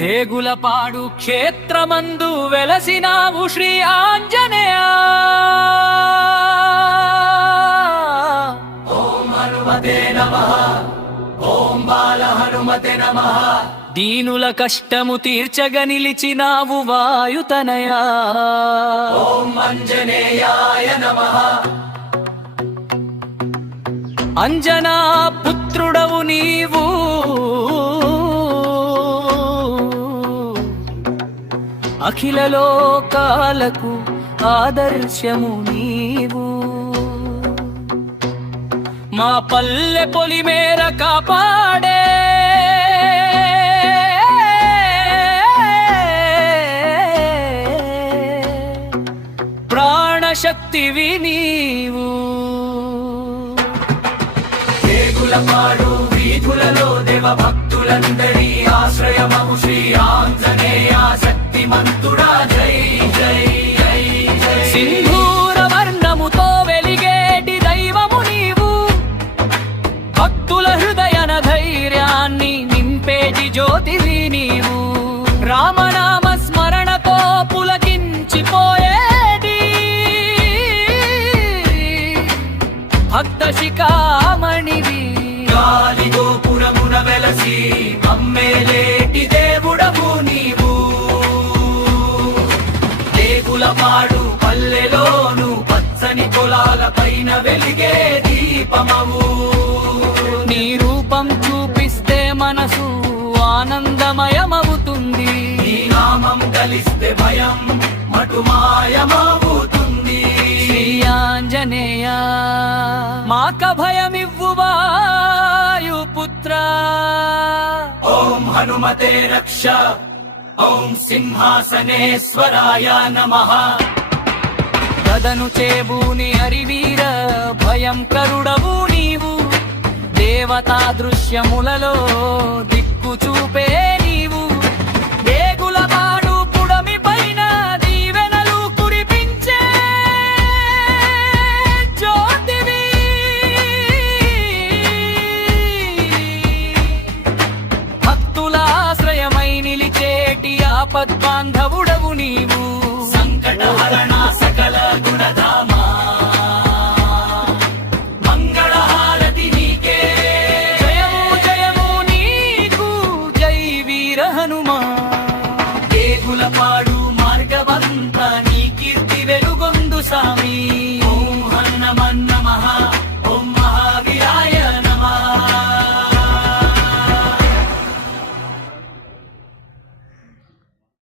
దేగులపాడు క్షేత్రమందు వెలసినావు శ్రీ ఆంజనేయ. ఓం హనుమతే నమః, ఓం బాల హనుమతే నమః. దీనుల కష్టము తీర్చగ నిలిచినావు వాయుతనయా. ఓం ఆంజనేయాయ నమః. అంజనా పుత్రుడవు నీవు, అఖిల లోకాలకు ఆదర్శము నీవు. మా పల్లె పొలిమేర కాపాడే ప్రాణశక్తివి నీవు. దేగులపాడు వీధులలో దేవ భక్తులందరి ఆశ్రయమము శ్రీ ఆంజనేయ శక్తిమంతుడా. జై జై జై జై. సింధూర వర్ణముతో వెలిగేటి దైవము నీవు, భక్తుల హృదయన ధైర్యాన్ని నింపేటి జ్యోతివి నీవు. రామనామ స్మరణతో పులకించిపోయేటి భక్త శిఖామణివి. గాలి గోపురమున వెలసి అమ్మేలేటి దేవుడవు నీవు. దేగులపాడు పల్లెలోను పచ్చని పొలాల పైన వెలిగే దీపమవు. నీ రూపం చూపిస్తే మనసు ఆనందమయమవుతుంది. నీ నామం కలిస్తే భయం మటుమాయమవుతుంది. శ్రీ ఆంజనేయ మాక భయమివ్వు వాయుపుత్ర. ఓం హనుమతే రక్ష, ఓం సింహాసనేశ్వరాయ నమః. గదను చేబూని హరివీర భయంకరుడవు నీవు. దేవతా దృశ్యములలో దిక్కు చూపే నీవు. దేగులపాడు పుడమి పైన దీవెనలు కురిపించే జ్యోతివి. భక్తుల ఆశ్రయమై నిలిచేటి ఆపద్బాంధవుడవు నీవు. సంకటహరణ సకల గుణధామా, మంగళహారతి నీకే. జయము జయము నీకు, జై వీర హనుమా. దేగులపాడు